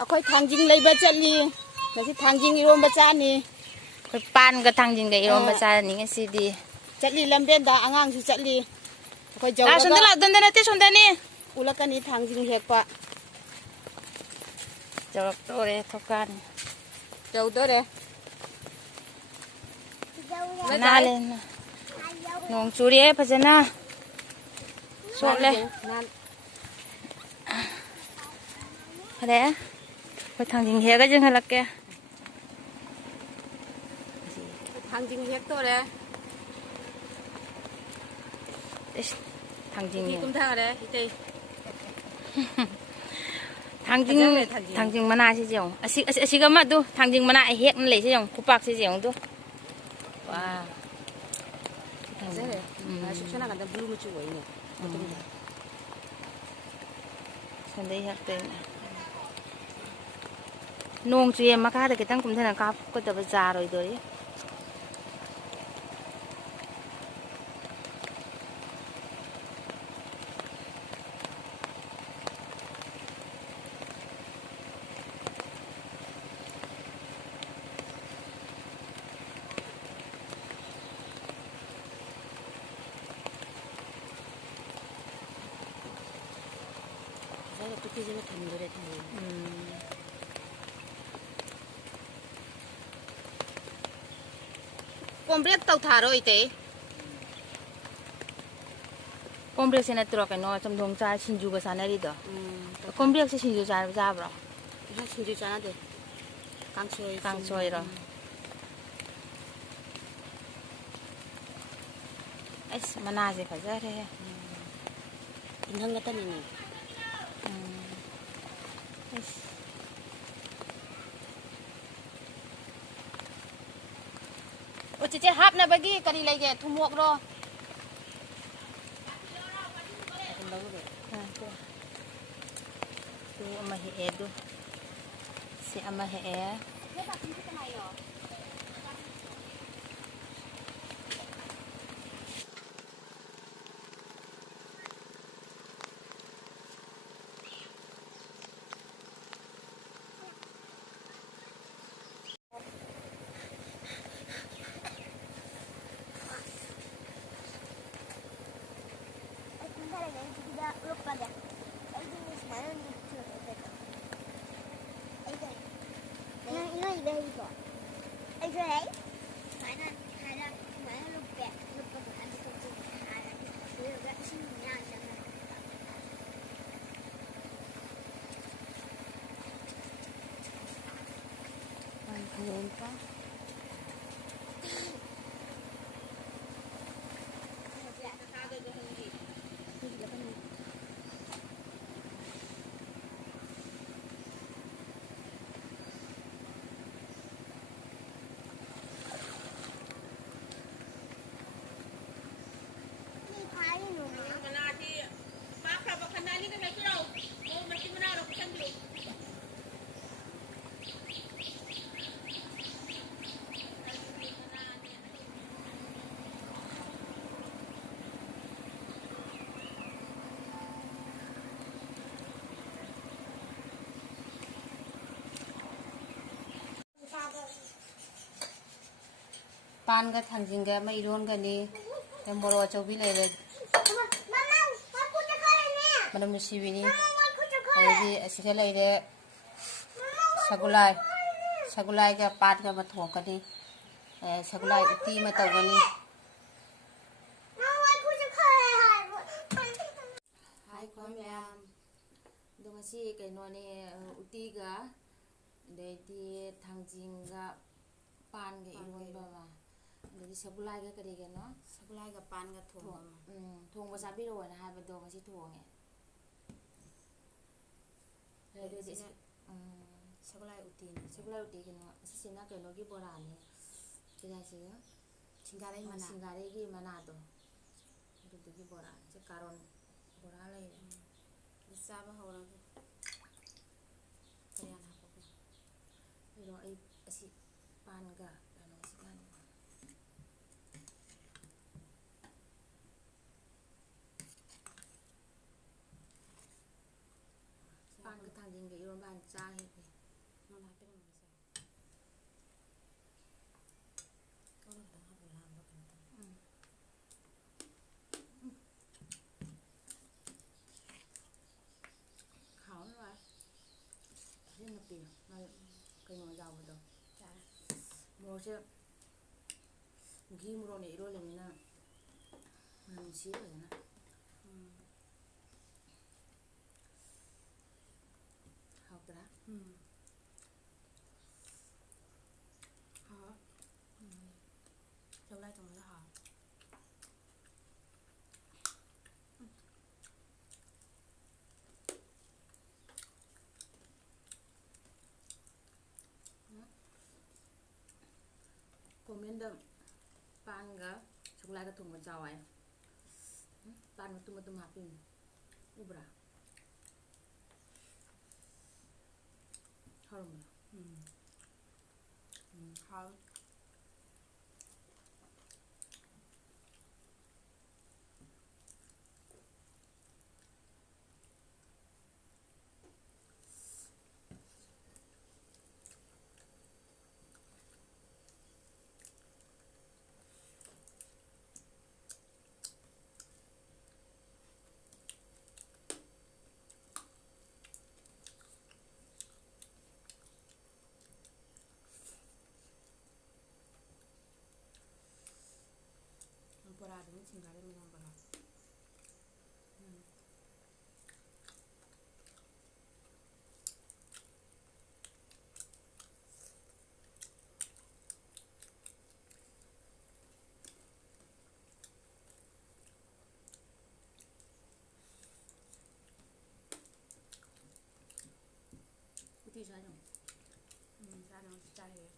ꯑꯩꯈꯣꯏ ꯊꯥꯡꯖꯤꯡ ꯂꯩꯕ ꯆꯠꯂꯤ ꯉꯁꯤ ꯊꯥꯡꯖꯤꯡ ꯏꯔꯣꯝꯕ ꯆꯥꯅꯤ ꯑꯩꯈꯣꯏ ꯄꯥꯟꯒ ꯊꯥꯡꯖꯤꯡꯒ ꯏꯔꯣꯝꯕ ꯆꯥꯔꯅꯤ ꯉꯁꯤꯗꯤ ꯆꯠꯂꯤ ꯂꯝꯕꯦꯟꯗ ꯑꯉꯥꯡꯁꯨ ꯆꯠꯂꯤ ꯑꯩꯈꯣꯏ ꯁꯣꯝꯗ ꯖꯧꯔꯒ ꯂꯥꯛꯗꯣꯝꯗ ꯅꯠꯇꯦ ꯁꯣꯝꯗꯅꯤ ꯎꯠꯂꯛꯀꯅꯤ ꯊꯥꯡꯖꯤꯡ ꯍꯦꯛꯄ ꯌꯧꯔꯛꯇꯣꯔꯦ ꯊꯣꯛꯀꯥꯟ ꯌꯧꯗꯣꯔꯦ ꯅꯥꯜꯂꯦ ꯅꯣꯡ ꯆꯨꯔꯦ ꯐꯖꯅ ꯆꯣꯠꯂꯦ ꯐꯔꯦ ꯑꯩꯈꯣꯏ ꯊꯥꯡꯖꯤꯡ ꯍꯦꯛꯑꯒ ꯌꯦꯡꯍꯜꯂꯛꯀꯦ ꯊꯥꯡꯖꯤꯡ ꯍꯦꯛꯇꯣꯔꯦ ꯊꯥꯡꯖꯤꯡ ꯀꯨꯝꯊꯈꯔꯦ 이제 ꯊꯥꯡꯖꯤꯡ ꯃꯅꯥꯁꯤꯁꯦ ꯌꯦꯡꯉꯨ ꯑꯁꯤꯒ ꯑꯃ ꯑꯗꯨ ꯊꯥꯡꯖꯤꯡ ꯃꯅꯥ ꯍꯦꯛꯅ ꯂꯩꯁꯦ ꯌꯦꯡꯉꯨ ꯈꯨꯄꯥꯛꯁꯤꯁꯦ ꯌꯦꯡꯉꯨ ꯑꯗꯨ ꯋꯥ ꯐꯖꯔꯦ ꯁꯨꯛꯁꯅꯥꯀꯟꯗ ꯕ꯭ꯂꯨ ꯃꯆꯨ ꯑꯣꯏꯅꯦ ꯁꯟꯗꯩ ꯍꯦꯛꯇꯣꯏꯅꯦ ꯅꯣꯡ ꯆꯨꯌꯦ ꯃꯈꯥꯗ ꯈꯤꯇꯪ ꯀꯨꯝꯊꯅ ꯀꯥꯞꯀꯗꯕ ꯖꯥꯔꯣꯏꯗꯣꯔꯤ ꯄꯨꯈ꯭ꯔꯤꯁꯤꯅ ꯊꯟꯗꯣꯔꯦ ꯀꯣꯝꯕ꯭ꯔꯦꯛ ꯇꯧꯊꯥꯔꯣ ꯏꯇꯦ ꯀꯣꯝꯕ꯭ꯔꯦꯛꯁꯦ ꯅꯠꯇ꯭ꯔꯣ ꯀꯩꯅꯣ ꯆꯝꯊꯣꯡ ꯆꯥ ꯁꯤꯡꯖꯨꯒ ꯆꯥꯅꯔꯤꯗꯣ ꯀꯣꯝꯕ꯭ꯔꯦꯛꯁꯦ ꯁꯤꯡꯖꯨ ꯆꯥꯕ꯭ꯔꯣ ꯁꯤꯡꯖꯨ ꯆꯥꯅꯗꯦ ꯀꯥꯡꯁꯣꯏ ꯀꯥꯡꯁꯣꯏꯔꯣ ꯑꯁ ꯃꯅꯥꯁꯦ ꯐꯖꯔꯦꯍꯦ ꯇꯤꯡꯈꯪ ꯉꯥꯛꯇꯅꯤꯅꯦ ꯑꯣ ꯆꯤꯆꯦ ꯍꯥꯞꯅꯕꯒꯤ ꯀꯔꯤ ꯂꯩꯒꯦ ꯊꯨꯝꯃꯣꯛꯔꯣ ꯑꯗꯨ ꯑꯃ ꯍꯦꯛꯑꯦ ꯑꯗꯨ ꯁꯤ ꯑꯃ ꯍꯦꯛꯑꯦ ꯄꯥꯟꯒ ꯊꯥꯡꯖꯤꯡꯒ ꯑꯃ ꯏꯔꯣꯟꯒꯅꯤ ꯃꯣꯔꯣꯛ ꯑꯆꯧꯕꯤ ꯂꯩꯔꯦ ꯃꯅꯝ ꯅꯨꯡꯁꯤꯕꯤꯅꯤ ꯑꯗꯩꯗꯤ ꯑꯁꯤꯒ ꯂꯩꯔꯦ ꯁꯒꯨꯂꯥꯏꯒ ꯄꯥꯟꯒ ꯑꯃ ꯊꯣꯡꯒꯅꯤ ꯁꯒꯨꯂꯥꯏ ꯎꯇꯤ ꯑꯃ ꯇꯧꯒꯅꯤ ꯍꯥꯏꯀꯣ ꯃꯌꯥꯝ ꯑꯗꯣ ꯉꯁꯤ ꯀꯩꯅꯣꯅꯦ ꯎꯇꯤꯒ ꯑꯗꯩꯗꯤ ꯊꯥꯡꯖꯤꯡꯒ ꯄꯥꯟꯒ ꯏꯔꯣꯟꯕ ꯑꯃ ꯑꯗꯩꯗꯤ ꯁꯒꯨꯂꯥꯏꯒ ꯀꯔꯤꯒꯅꯣ ꯁꯒꯨꯂꯥꯏꯒ ꯄꯥꯟꯒ ꯊꯣꯡꯕ ꯑꯃ ꯊꯣꯡꯕ ꯆꯥꯕꯤꯔꯛꯑꯣꯅ ꯍꯥꯏꯕꯗꯣ ꯉꯁꯤ ꯊꯣꯡꯉꯦ ꯑꯗꯨꯗꯤ ꯁꯒꯨꯂꯥꯏ ꯎꯇꯤꯅꯤ ꯁꯒꯨꯂꯥꯏ ꯎꯇꯤ ꯀꯩꯅꯣ ꯑꯁꯤꯁꯤꯅ ꯀꯩꯅꯣꯒꯤ ꯕꯣꯔꯥꯅꯤ ꯀꯩꯅꯣꯁꯤꯒ ꯁꯤꯡꯒꯥꯔꯩꯒꯤ ꯃꯅꯥꯗꯣ ꯑꯗꯨꯗꯨꯒꯤ ꯕꯣꯔꯥꯅꯤ ꯁꯤ ꯀꯥꯔꯣꯟ ꯕꯣꯔꯥ ꯂꯩꯔꯦ ꯆꯥꯕ ꯍꯧꯔꯒꯦ ꯀꯌꯥꯅ ꯍꯥꯞꯄꯒꯦ ꯀꯩꯅꯣ ꯑꯩ ꯑꯁꯤ ꯄꯥꯟꯒ ꯀꯩꯅꯣꯁꯤꯒ ꯄꯥꯟꯒ ꯊꯥꯡꯖꯤꯡꯒ ꯏꯔꯣꯟꯕ ꯍꯥꯟꯅ ꯆꯥꯈꯤꯒꯦ 이것이 김으로는 이러려면은 싫어요. 하더라. hả đâu đây trong đó hả 고민도 빵가 chocolate thùng một chảo ấy pan một tum hapin ubra horm hả 보라 đúng chính cái mình làm vào kuti sao nhỉ ra nó chay rồi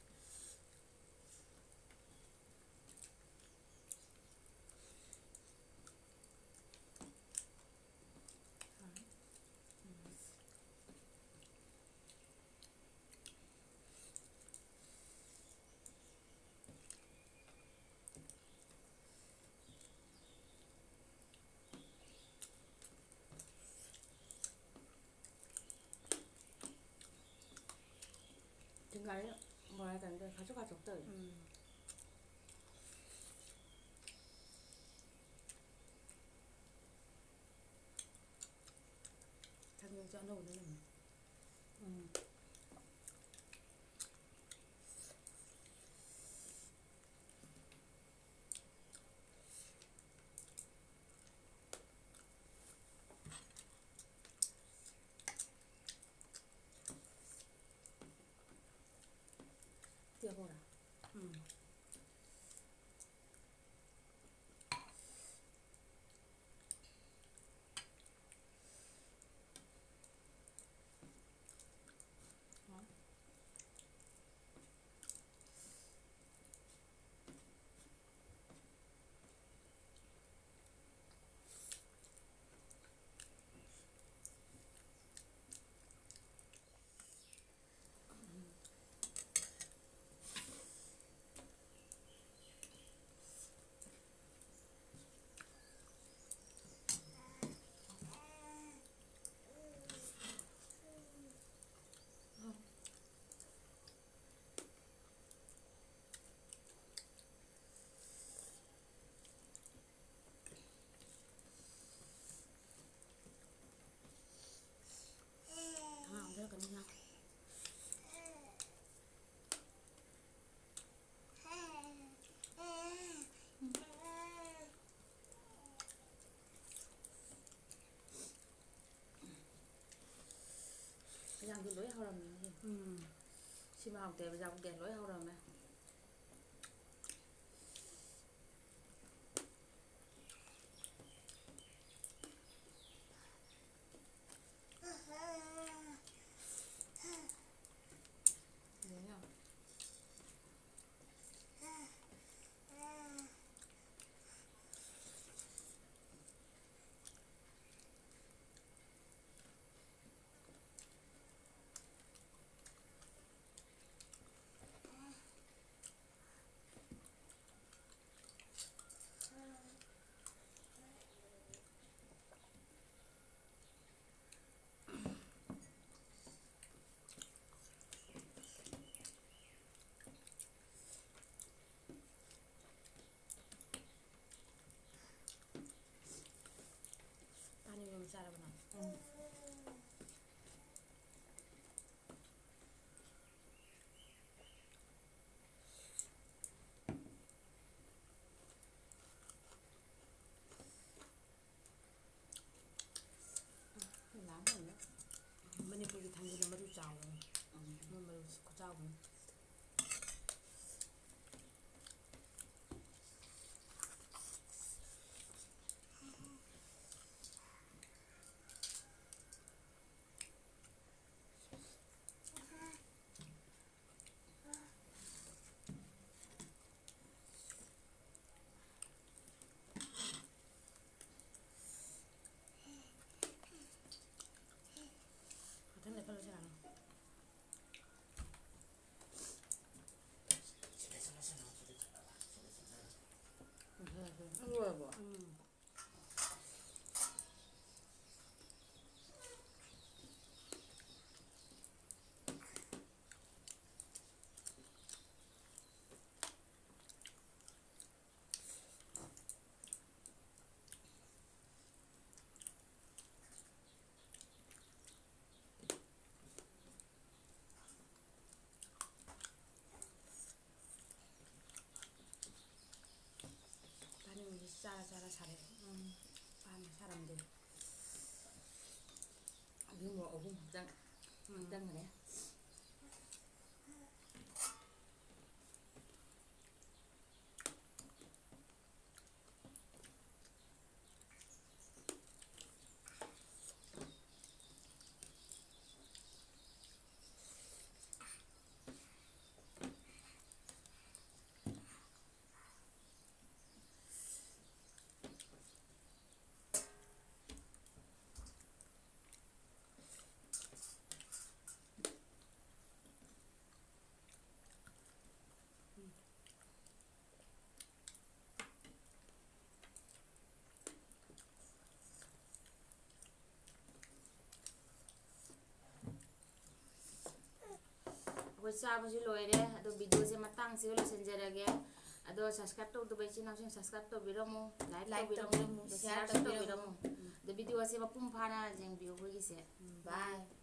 등갈이 뭐야 되는데 가져가 적다. thằng cho nó nữa này tiêu hora thằng nào cái nhau 그냥 그 lối hao rầm xi mà học tè dòng tè lối hao rầm này đấy không pani belum cara benar ꯊꯥꯡꯖꯤꯡꯅ ꯃꯔꯨ ꯆꯥꯎꯕꯅꯤ ꯃꯣꯏ ꯃꯔꯨ ꯈꯨꯆꯥꯎꯕꯅꯤ 같은 데 별로 잘 안. 이거 봐. 나는 이제 짜라 잘해. 밤에 사람들. 이거 뭐 어묵 확장 그래. ꯑꯩꯈꯣꯏ ꯆꯥꯕꯁꯤ ꯂꯣꯏꯔꯦ ꯑꯗꯣ ꯚꯤꯗꯤꯑꯣꯁꯦ ꯃꯇꯥꯡꯁꯤꯒ ꯂꯣꯏꯁꯤꯟꯖꯔꯒꯦ ꯑꯗꯣ ꯁꯕꯁꯀ꯭ꯔꯥꯏꯕ ꯇꯧꯗꯕ ꯏꯆꯤꯟ ꯏꯅꯥꯎꯁꯤꯡ ꯁꯕꯁꯀ꯭ꯔꯥꯏꯕ ꯇꯧꯕꯤꯔꯝꯃꯨ ꯂꯥꯏꯛ ꯇꯧꯕꯤꯔꯝꯃꯨ ꯁꯤꯌꯥꯔꯁꯨ ꯇꯧꯕꯤꯔꯝꯃꯨ ꯑꯗꯣ ꯚꯤꯗꯤꯑꯣꯁꯦ ꯃꯄꯨꯡ ꯐꯥꯅ ꯌꯦꯡꯕꯤꯌꯨ ꯑꯩꯈꯣꯏꯒꯤꯁꯦ Bye.